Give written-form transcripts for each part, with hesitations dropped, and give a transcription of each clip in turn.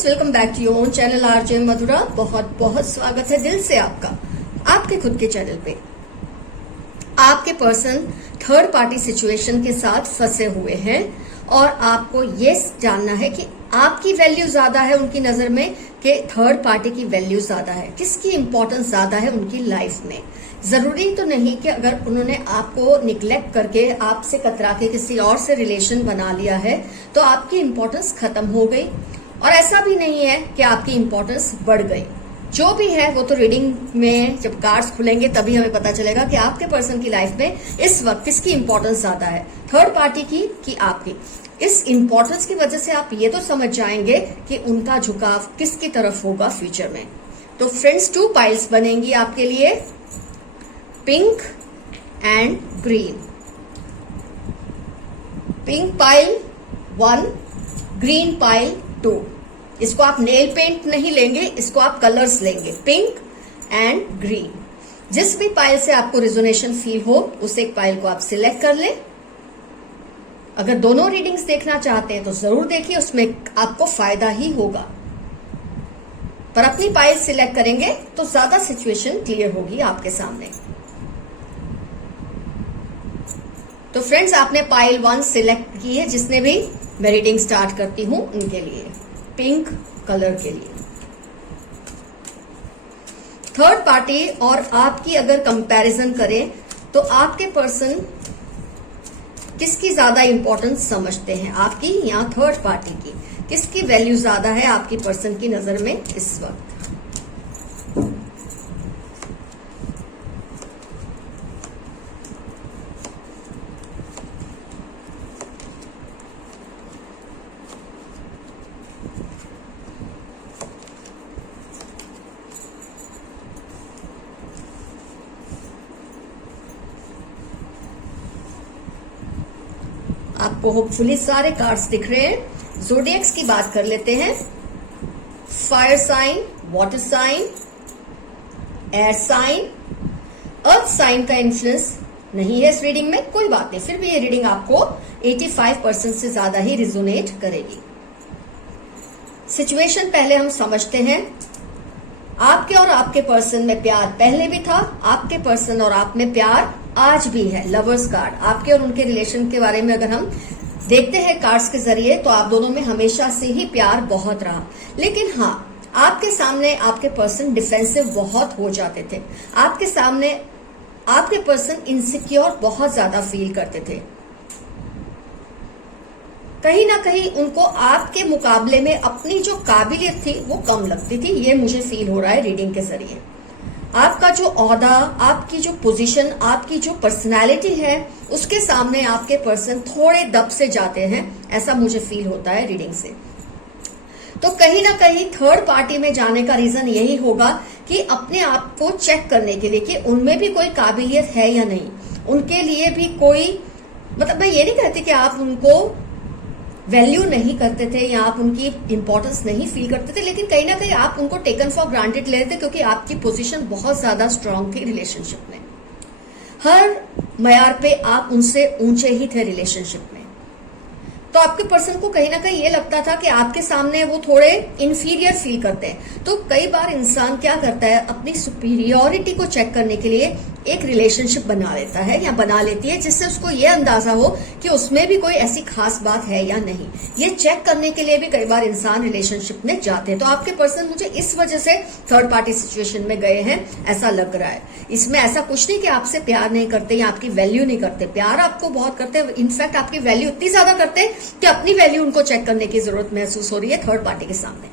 Friends, welcome back to your own channel RJ Madhura. बहुत बहुत स्वागत है दिल से आपका आपके खुद के चैनल पे। आपके पर्सन थर्ड पार्टी सिचुएशन के साथ फंसे हुए हैं और आपको ये जानना है कि आपकी वैल्यू ज्यादा है उनकी नजर में कि थर्ड पार्टी की वैल्यू ज्यादा है, किसकी इंपॉर्टेंस ज्यादा है उनकी लाइफ में। जरूरी तो नहीं कि अगर उन्होंने आपको निग्लेक्ट करके आपसे कतरा के किसी और से रिलेशन बना लिया है तो आपकी इंपॉर्टेंस खत्म हो गई, और ऐसा भी नहीं है कि आपकी इंपॉर्टेंस बढ़ गई। जो भी है वो तो रीडिंग में जब कार्ड्स खुलेंगे तभी हमें पता चलेगा कि आपके पर्सन की लाइफ में इस वक्त किसकी इंपॉर्टेंस ज्यादा है, थर्ड पार्टी की कि आपकी। इस इंपॉर्टेंस की वजह से आप ये तो समझ जाएंगे कि उनका झुकाव किसकी तरफ होगा फ्यूचर में। तो फ्रेंड्स, 2 पाइल्स बनेंगी आपके लिए, pink and green. Pink pile 1, green pile 2। इसको आप नेल पेंट नहीं लेंगे, इसको आप कलर्स लेंगे, पिंक एंड ग्रीन। जिस भी पाइल से आपको रिजोनेशन फील हो उस एक पाइल को आप सिलेक्ट कर लें। अगर दोनों रीडिंग्स देखना चाहते हैं तो जरूर देखिए, उसमें आपको फायदा ही होगा। पर अपनी पाइल सिलेक्ट करेंगे तो ज्यादा सिचुएशन क्लियर होगी आपके सामने। तो फ्रेंड्स, आपने पाइल 1 सिलेक्ट की है, जिसने भी मैं रीडिंग स्टार्ट करती हूं उनके लिए, पिंक कलर के लिए। थर्ड पार्टी और आपकी अगर कंपैरिजन करें तो आपके पर्सन किसकी ज्यादा इंपॉर्टेंस समझते हैं, आपकी या थर्ड पार्टी की? किसकी वैल्यू ज्यादा है आपकी पर्सन की नजर में इस वक्त? आपको होपफुली सारे कार्ड्स दिख रहे हैं। ज़ोडिएक्स की बात कर लेते हैं। Fire sign, water sign, air sign, earth sign का इन्फ्लुएंस नहीं है इस रीडिंग में, कोई बात नहीं, फिर भी ये रीडिंग आपको 85% से ज्यादा ही रिजोनेट करेगी। सिचुएशन पहले हम समझते हैं। आपके और आपके पर्सन में प्यार पहले भी था, आपके पर्सन और आप में प्यार आज भी है। लवर्स कार्ड, आपके और उनके रिलेशन के बारे में अगर हम देखते हैं कार्ड्स के जरिए तो आप दोनों में हमेशा से ही प्यार बहुत रहा। लेकिन हाँ, आपके सामने आपके पर्सन डिफेंसिव बहुत हो जाते थे। आपके सामने आपके पर्सन इनसिक्योर बहुत ज्यादा फील करते थे। कहीं ना कहीं उनको आपके मुकाबले में अपनी जो काबिलियत थी वो कम लगती थी, ये मुझे फील हो रहा है रीडिंग के जरिए। आपका जो ओहदा, आपकी जो पोजीशन, आपकी जो पर्सनालिटी है उसके सामने आपके पर्सन थोड़े दब से जाते हैं, ऐसा मुझे फील होता है रीडिंग से। तो कहीं ना कहीं थर्ड पार्टी में जाने का रीजन यही होगा कि अपने आप को चेक करने के लिए कि उनमें भी कोई काबिलियत है या नहीं, उनके लिए भी कोई, मतलब मैं ये नहीं कहती कि आप उनको वैल्यू नहीं करते थे या आप उनकी इंपॉर्टेंस नहीं फील करते थे, लेकिन कहीं ना कहीं आप उनको टेकन फॉर ग्रांटेड ले रहे थे क्योंकि आपकी पोजीशन बहुत ज्यादा स्ट्रांग थी रिलेशनशिप में। हर मयार पे आप उनसे ऊंचे ही थे रिलेशनशिप में। तो आपके पर्सन को कहीं ना कहीं ये लगता था कि आपके सामने वो थोड़े इंफीरियर फील करते हैं। तो कई बार इंसान क्या करता है, अपनी सुपीरियोरिटी को चेक करने के लिए एक रिलेशनशिप बना लेता है या बना लेती है, जिससे उसको ये अंदाजा हो कि उसमें भी कोई ऐसी खास बात है या नहीं। ये चेक करने के लिए भी कई बार इंसान रिलेशनशिप में जाते हैं। तो आपके पर्सन मुझे इस वजह से थर्ड पार्टी सिचुएशन में गए हैं, ऐसा लग रहा है। इसमें ऐसा कुछ नहीं कि आपसे प्यार नहीं करते या आपकी वैल्यू नहीं करते, प्यार आपको बहुत करते हैं। इनफैक्ट आपकी वैल्यू इतनी ज्यादा करते हैं कि अपनी वैल्यू उनको चेक करने की जरूरत महसूस हो रही है थर्ड पार्टी के सामने।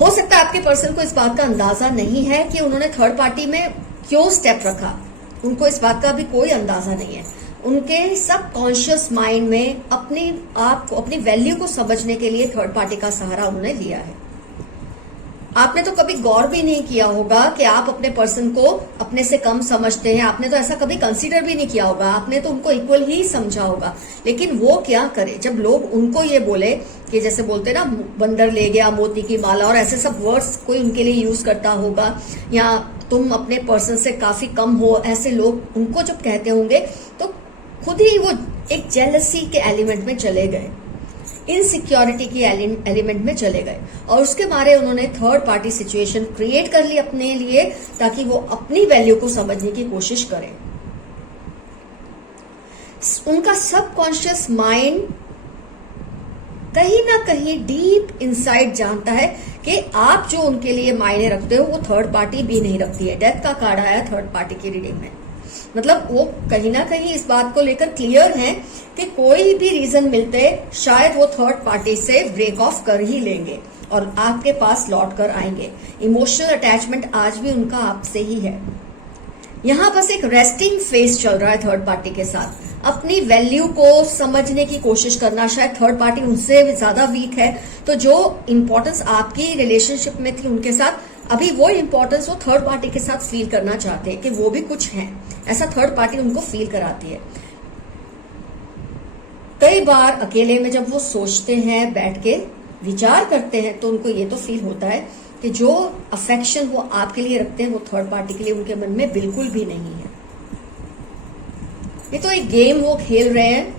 हो सकता है आपके पर्सन को इस बात का अंदाजा नहीं है कि उन्होंने थर्ड पार्टी में क्यों स्टेप रखा, उनको इस बात का भी कोई अंदाजा नहीं है। उनके सबकॉन्शियस माइंड में अपने आप को, अपनी वैल्यू को समझने के लिए थर्ड पार्टी का सहारा उन्होंने लिया है। आपने तो कभी गौर भी नहीं किया होगा कि आप अपने पर्सन को अपने से कम समझते हैं, आपने तो ऐसा कभी कंसीडर भी नहीं किया होगा, आपने तो उनको इक्वल ही समझा होगा। लेकिन वो क्या करे, जब लोग उनको ये बोले कि जैसे बोलते ना, बंदर ले गया मोती की माला, और ऐसे सब वर्ड्स कोई उनके लिए यूज करता होगा, या तुम अपने पर्सन से काफी कम हो, ऐसे लोग उनको जब कहते होंगे तो खुद ही वो एक जेलसी के एलिमेंट में चले गए इनसिक्योरिटी की एलिमेंट में चले गए और उसके मारे उन्होंने थर्ड पार्टी सिचुएशन क्रिएट कर ली अपने लिए ताकि वो अपनी वैल्यू को समझने की कोशिश करें। उनका सबकॉन्शियस माइंड कहीं ना कहीं डीप इनसाइड जानता है कि आप जो उनके लिए मायने रखते हो वो थर्ड पार्टी भी नहीं रखती है। डेथ का कार्ड आया थर्ड पार्टी की रीडिंग में, मतलब वो कहीं ना कहीं इस बात को लेकर क्लियर हैं कि कोई भी रीजन मिलते शायद वो थर्ड पार्टी से ब्रेक ऑफ कर ही लेंगे और आपके पास लौट कर आएंगे। इमोशनल अटैचमेंट आज भी उनका आपसे ही है। यहां बस एक रेस्टिंग फेज चल रहा है थर्ड पार्टी के साथ। अपनी वैल्यू को समझने की कोशिश करना, शायद थर्ड पार्टी उनसे ज्यादा वीक है तो जो इंपॉर्टेंस आपकी रिलेशनशिप में थी उनके साथ अभी वो इंपॉर्टेंस वो थर्ड पार्टी के साथ फील करना चाहते हैं कि वो भी कुछ है, ऐसा थर्ड पार्टी उनको फील कराती है। कई बार अकेले में जब वो सोचते हैं, बैठ के विचार करते हैं तो उनको ये तो फील होता है कि जो अफेक्शन वो आपके लिए रखते हैं वो थर्ड पार्टी के लिए उनके मन में बिल्कुल भी नहीं है। ये तो एक गेम वो खेल रहे हैं,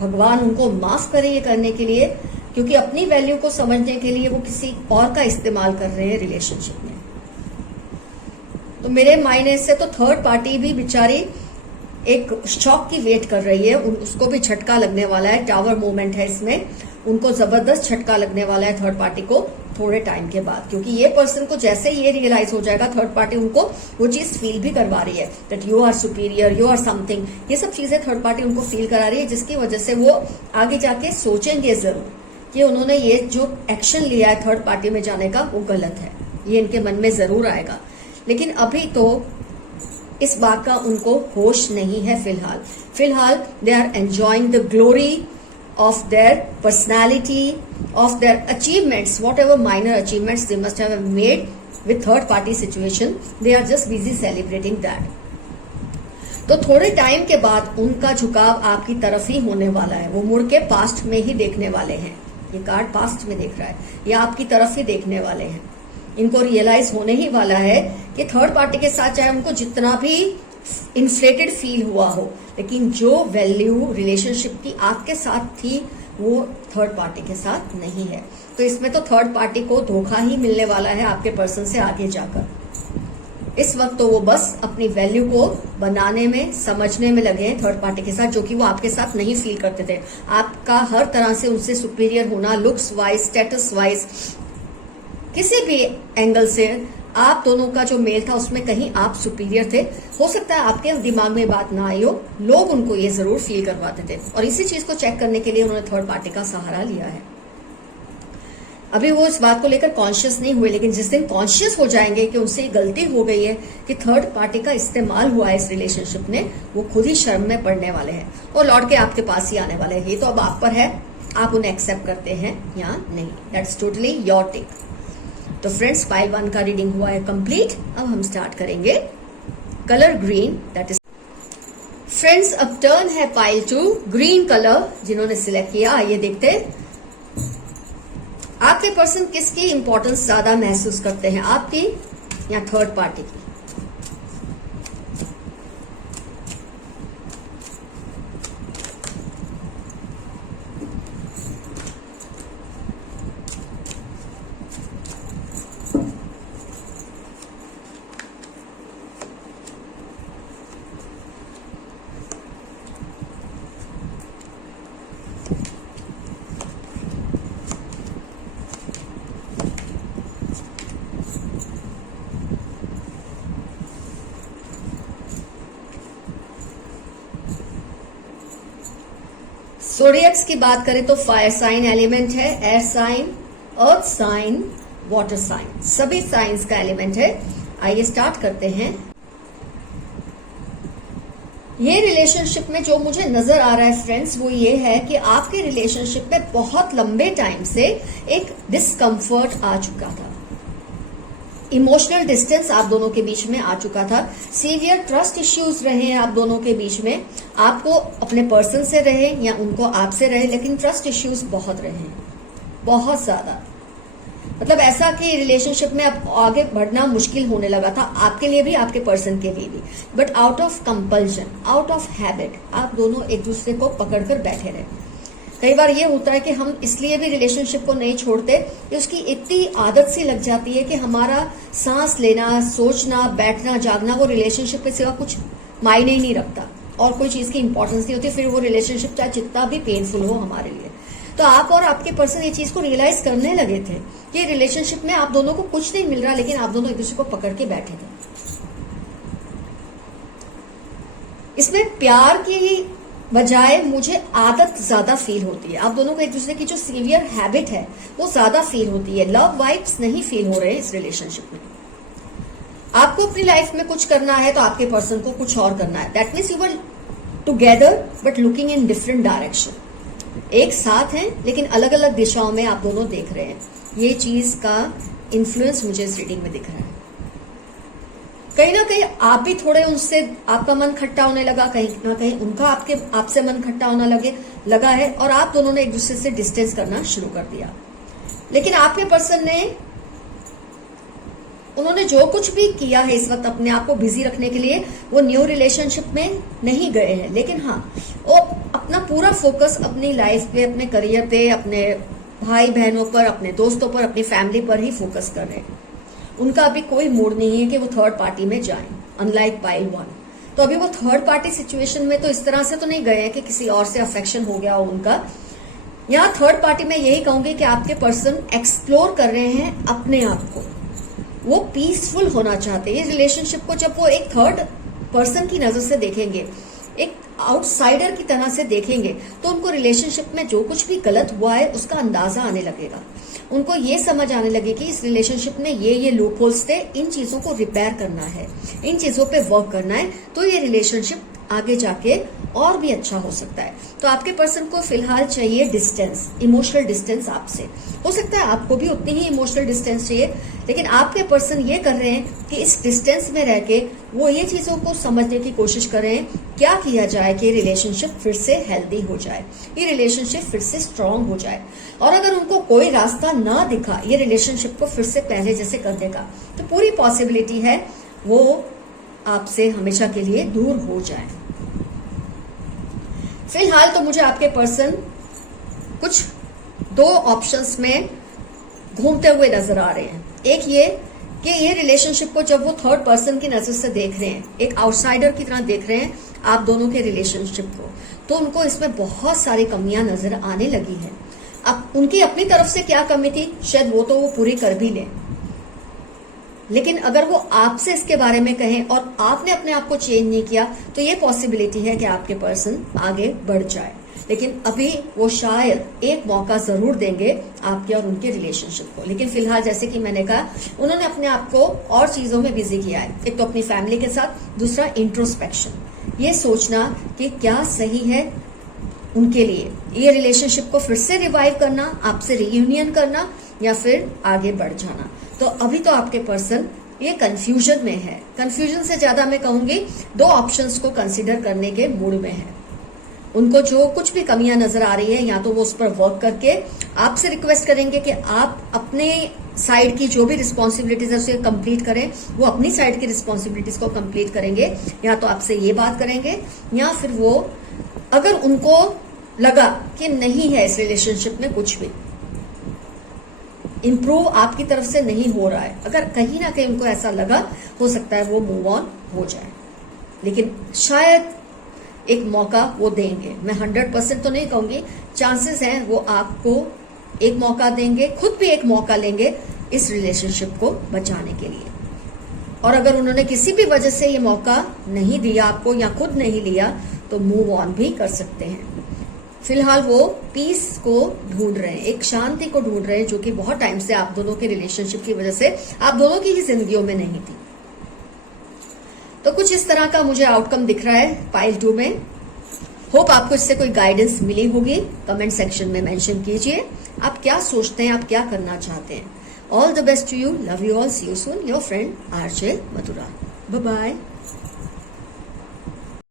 भगवान उनको माफ करे ये करने के लिए, क्योंकि अपनी वैल्यू को समझने के लिए वो किसी और का इस्तेमाल कर रहे हैं रिलेशनशिप में। तो मेरे मायने से तो थर्ड पार्टी भी बेचारी एक शॉक की वेट कर रही है, उसको भी झटका लगने वाला है। टावर मोमेंट है इसमें, उनको जबरदस्त झटका लगने वाला है थर्ड पार्टी को थोड़े टाइम के बाद, क्योंकि ये पर्सन को जैसे ये रियलाइज हो जाएगा थर्ड पार्टी उनको वो चीज फील भी करवा रही है that you are superior, you are something. ये सब चीजें थर्ड पार्टी उनको फील करा रही है, जिसकी वजह से वो आगे जाके सोचेंगे जरूर कि उन्होंने ये जो एक्शन लिया है थर्ड पार्टी में जाने का वो गलत है, ये इनके मन में जरूर आएगा। लेकिन अभी तो इस बात का उनको होश नहीं है। फिलहाल they are enjoying the glory of their personality, of their achievements, whatever minor achievements they must have made with third party situation, they are just busy celebrating that. तो थोड़े टाइम के बाद उनका झुकाव आपकी तरफ ही होने वाला है, वो मुड़ के पास्ट में ही देखने वाले हैं। ये कार्ड पास्ट में देख रहा है, ये आपकी तरफ ही देखने वाले हैं। इनको रियलाइज होने ही वाला है कि थर्ड पार्टी के साथ चाहे उनको जितना भी इन्फ्लेटेड फील हुआ हो, लेकिन जो वैल्यू रिलेशनशिप की आपके साथ थी वो थर्ड पार्टी के साथ नहीं है। तो इसमें तो थर्ड पार्टी को धोखा ही मिलने वाला है आपके पर्सन से आगे जाकर। इस वक्त तो वो बस अपनी वैल्यू को बनाने में, समझने में लगे हैं थर्ड पार्टी के साथ, जो कि वो आपके साथ नहीं फील करते थे। आपका हर तरह से उनसे सुपीरियर होना, लुक्स वाइज, स्टेटस वाइज, किसी भी एंगल से आप दोनों का जो मेल था उसमें कहीं आप सुपीरियर थे। हो सकता है आपके दिमाग में बात ना आई हो, लोग उनको ये जरूर फील करवाते थे और इसी चीज को चेक करने के लिए उन्होंने थर्ड पार्टी का सहारा लिया है। अभी वो इस बात को लेकर कॉन्शियस नहीं हुए, लेकिन जिस दिन कॉन्शियस हो जाएंगे कि उनसे गलती हो गई है, कि थर्ड पार्टी का इस्तेमाल हुआ है इस रिलेशनशिप में, वो खुद ही शर्म में पड़ने वाले हैं और लौट के आपके पास ही आने वाले हैं। ये तो अब आप पर है, आप उन्हें एक्सेप्ट करते हैं या नहीं, दैट्स टोटली योर टेक। तो फ्रेंड्स, पाइल 1 का रीडिंग हुआ है कंप्लीट। अब हम स्टार्ट करेंगे colour green, that is friends. अब टर्न है पाइल 2, ग्रीन कलर जिन्होंने सिलेक्ट किया। आइए देखते हैं आपके पर्सन किसकी इंपॉर्टेंस ज्यादा महसूस करते हैं, आपकी या थर्ड पार्टी की। ज़ोडिएक्स की बात करें तो फायर साइन एलिमेंट है, air sign, earth sign, water sign, सभी साइंस का एलिमेंट है। आइए स्टार्ट करते हैं। ये रिलेशनशिप में जो मुझे नजर आ रहा है फ्रेंड्स, वो ये है कि आपके रिलेशनशिप में बहुत लंबे टाइम से एक डिस्कम्फर्ट आ चुका था, इमोशनल डिस्टेंस आप दोनों के बीच में आ चुका था, सीवियर ट्रस्ट इश्यूज रहे हैं आप दोनों के बीच में, आपको अपने पर्सन से रहे या उनको आपसे रहे, लेकिन ट्रस्ट इश्यूज बहुत रहे हैं, बहुत ज्यादा। मतलब ऐसा कि रिलेशनशिप में अब आगे बढ़ना मुश्किल होने लगा था, आपके लिए भी, आपके पर्सन के लिए भी। But out of compulsion, out of habit, आप दोनों एक दूसरे को पकड़कर बैठे रहे। कई बार ये होता है कि हम इसलिए भी रिलेशनशिप को नहीं छोड़ते कि उसकी इतनी आदत सी लग जाती है कि हमारा सांस लेना, सोचना, बैठना, जागना वो रिलेशनशिप के सिवा कुछ मायने ही नहीं रखता और कोई चीज की इंपॉर्टेंस नहीं होती। फिर वो रिलेशनशिप चाहे जितना भी पेनफुल हो हमारे लिए। तो आप और आपके पर्सन ये चीज को रियलाइज करने लगे थे कि रिलेशनशिप में आप दोनों को कुछ नहीं मिल रहा, लेकिन आप दोनों एक दूसरे को पकड़ के बैठे थे। इसमें प्यार की बजाय मुझे आदत ज्यादा फील होती है। आप दोनों को एक दूसरे की जो सीवियर हैबिट है वो ज्यादा फील होती है। लव वाइब्स नहीं फील हो रहे इस रिलेशनशिप में। आपको अपनी लाइफ में कुछ करना है तो आपके पर्सन को कुछ और करना है। That means you were together but looking in different direction. एक साथ हैं लेकिन अलग अलग दिशाओं में आप दोनों देख रहे हैं। ये चीज का इन्फ्लुएंस मुझे इस रीडिंग में दिख रहा है। कहीं ना कहीं आप भी थोड़े उनसे, आपका मन खट्टा होने लगा, कहीं ना कहीं उनका आपसे मन खट्टा होने लगा है और आप दोनों ने एक दूसरे से डिस्टेंस करना शुरू कर दिया। लेकिन आपके पर्सन ने, उन्होंने जो कुछ भी किया है इस वक्त अपने आप को बिजी रखने के लिए, वो न्यू रिलेशनशिप में नहीं गए हैं। लेकिन हाँ, वो अपना पूरा फोकस अपनी लाइफ पे, अपने करियर पे, अपने भाई बहनों पर, अपने दोस्तों पर, अपनी फैमिली पर ही फोकस कर रहे हैं। उनका अभी कोई मूड नहीं है कि वो थर्ड पार्टी में जाएं, अनलाइक पाइल 1। तो अभी वो थर्ड पार्टी सिचुएशन में तो इस तरह से तो नहीं गए हैं कि किसी और से अफेक्शन हो गया हो उनका। यहाँ थर्ड पार्टी में यही कहूंगी कि आपके पर्सन एक्सप्लोर कर रहे हैं अपने आप को। वो पीसफुल होना चाहते हैं। रिलेशनशिप को जब वो एक थर्ड पर्सन की नजर से देखेंगे, एक आउटसाइडर की तरह से देखेंगे, तो उनको रिलेशनशिप में जो कुछ भी गलत हुआ है उसका अंदाजा आने लगेगा। उनको ये समझ आने लगे कि इस रिलेशनशिप में ये लूप होल्स थे, इन चीजों को रिपेयर करना है, इन चीजों पे वर्क करना है, तो ये रिलेशनशिप आगे जाके और भी अच्छा हो सकता है। तो आपके पर्सन को फिलहाल चाहिए डिस्टेंस, इमोशनल डिस्टेंस आपसे। हो सकता है आपको भी उतनी ही इमोशनल डिस्टेंस चाहिए, लेकिन आपके पर्सन ये कर रहे हैं कि इस डिस्टेंस में रह के वो ये चीजों को समझने की कोशिश करें, क्या किया जाए कि रिलेशनशिप फिर से हेल्दी हो जाए, ये रिलेशनशिप फिर से स्ट्रांग हो जाए। और अगर उनको कोई रास्ता ना दिखा ये रिलेशनशिप को फिर से पहले जैसे करने का, तो पूरी पॉसिबिलिटी है वो आपसे हमेशा के लिए दूर हो जाए। फिलहाल तो मुझे आपके पर्सन कुछ दो ऑप्शंस में घूमते हुए नजर आ रहे हैं। एक ये कि ये रिलेशनशिप को जब वो थर्ड पर्सन की नजर से देख रहे हैं, एक आउटसाइडर की तरह देख रहे हैं आप दोनों के रिलेशनशिप को, तो उनको इसमें बहुत सारी कमियां नजर आने लगी है। अब उनकी अपनी तरफ से क्या कमी थी, शायद वो तो वो पूरी कर भी लें, लेकिन अगर वो आपसे इसके बारे में कहें और आपने अपने आप को चेंज नहीं किया, तो ये पॉसिबिलिटी है कि आपके पर्सन आगे बढ़ जाए। लेकिन अभी वो शायद एक मौका जरूर देंगे आपके और उनके रिलेशनशिप को। लेकिन फिलहाल जैसे कि मैंने कहा, उन्होंने अपने आप को और चीजों में बिजी किया है। एक तो अपनी फैमिली के साथ, दूसरा इंट्रोस्पेक्शन, ये सोचना कि क्या सही है उनके लिए, ये रिलेशनशिप को फिर से रिवाइव करना, आपसे रियूनियन करना, या फिर आगे बढ़ जाना। तो अभी तो आपके पर्सन ये कंफ्यूजन में है। कंफ्यूजन से ज्यादा मैं कहूंगी दो ऑप्शंस को कंसीडर करने के मूड में है। उनको जो कुछ भी कमियां नजर आ रही है, या तो वो उस पर वर्क करके आपसे रिक्वेस्ट करेंगे कि आप अपने साइड की जो भी रिस्पॉन्सिबिलिटीज है उसे कंप्लीट करें, वो अपनी साइड की रिस्पॉन्सिबिलिटीज को कंप्लीट करेंगे, या तो आपसे ये बात करेंगे, या फिर वो अगर उनको लगा कि नहीं है इस रिलेशनशिप में कुछ भी इम्प्रूव आपकी तरफ से नहीं हो रहा है, अगर कहीं ना कहीं उनको ऐसा लगा, हो सकता है वो मूव ऑन हो जाए। लेकिन शायद एक मौका वो देंगे। मैं 100% तो नहीं कहूंगी, चांसेस हैं वो आपको एक मौका देंगे, खुद भी एक मौका लेंगे इस रिलेशनशिप को बचाने के लिए। और अगर उन्होंने किसी भी वजह से ये मौका नहीं दिया आपको, या खुद नहीं लिया, तो मूव ऑन भी कर सकते हैं। फिलहाल वो पीस को ढूंढ रहे हैं, एक शांति को ढूंढ रहे हैं, जो कि बहुत टाइम से आप दोनों के रिलेशनशिप की वजह से आप दोनों की ही जिंदगियों में नहीं थी। तो कुछ इस तरह का मुझे आउटकम दिख रहा है पाइल 2 में। होप आपको इससे कोई गाइडेंस मिली होगी। कमेंट सेक्शन में मेंशन कीजिए आप क्या सोचते हैं, आप क्या करना चाहते हैं। All the best to you, love you all, see you soon, your friend RJ Madhura. Bye bye.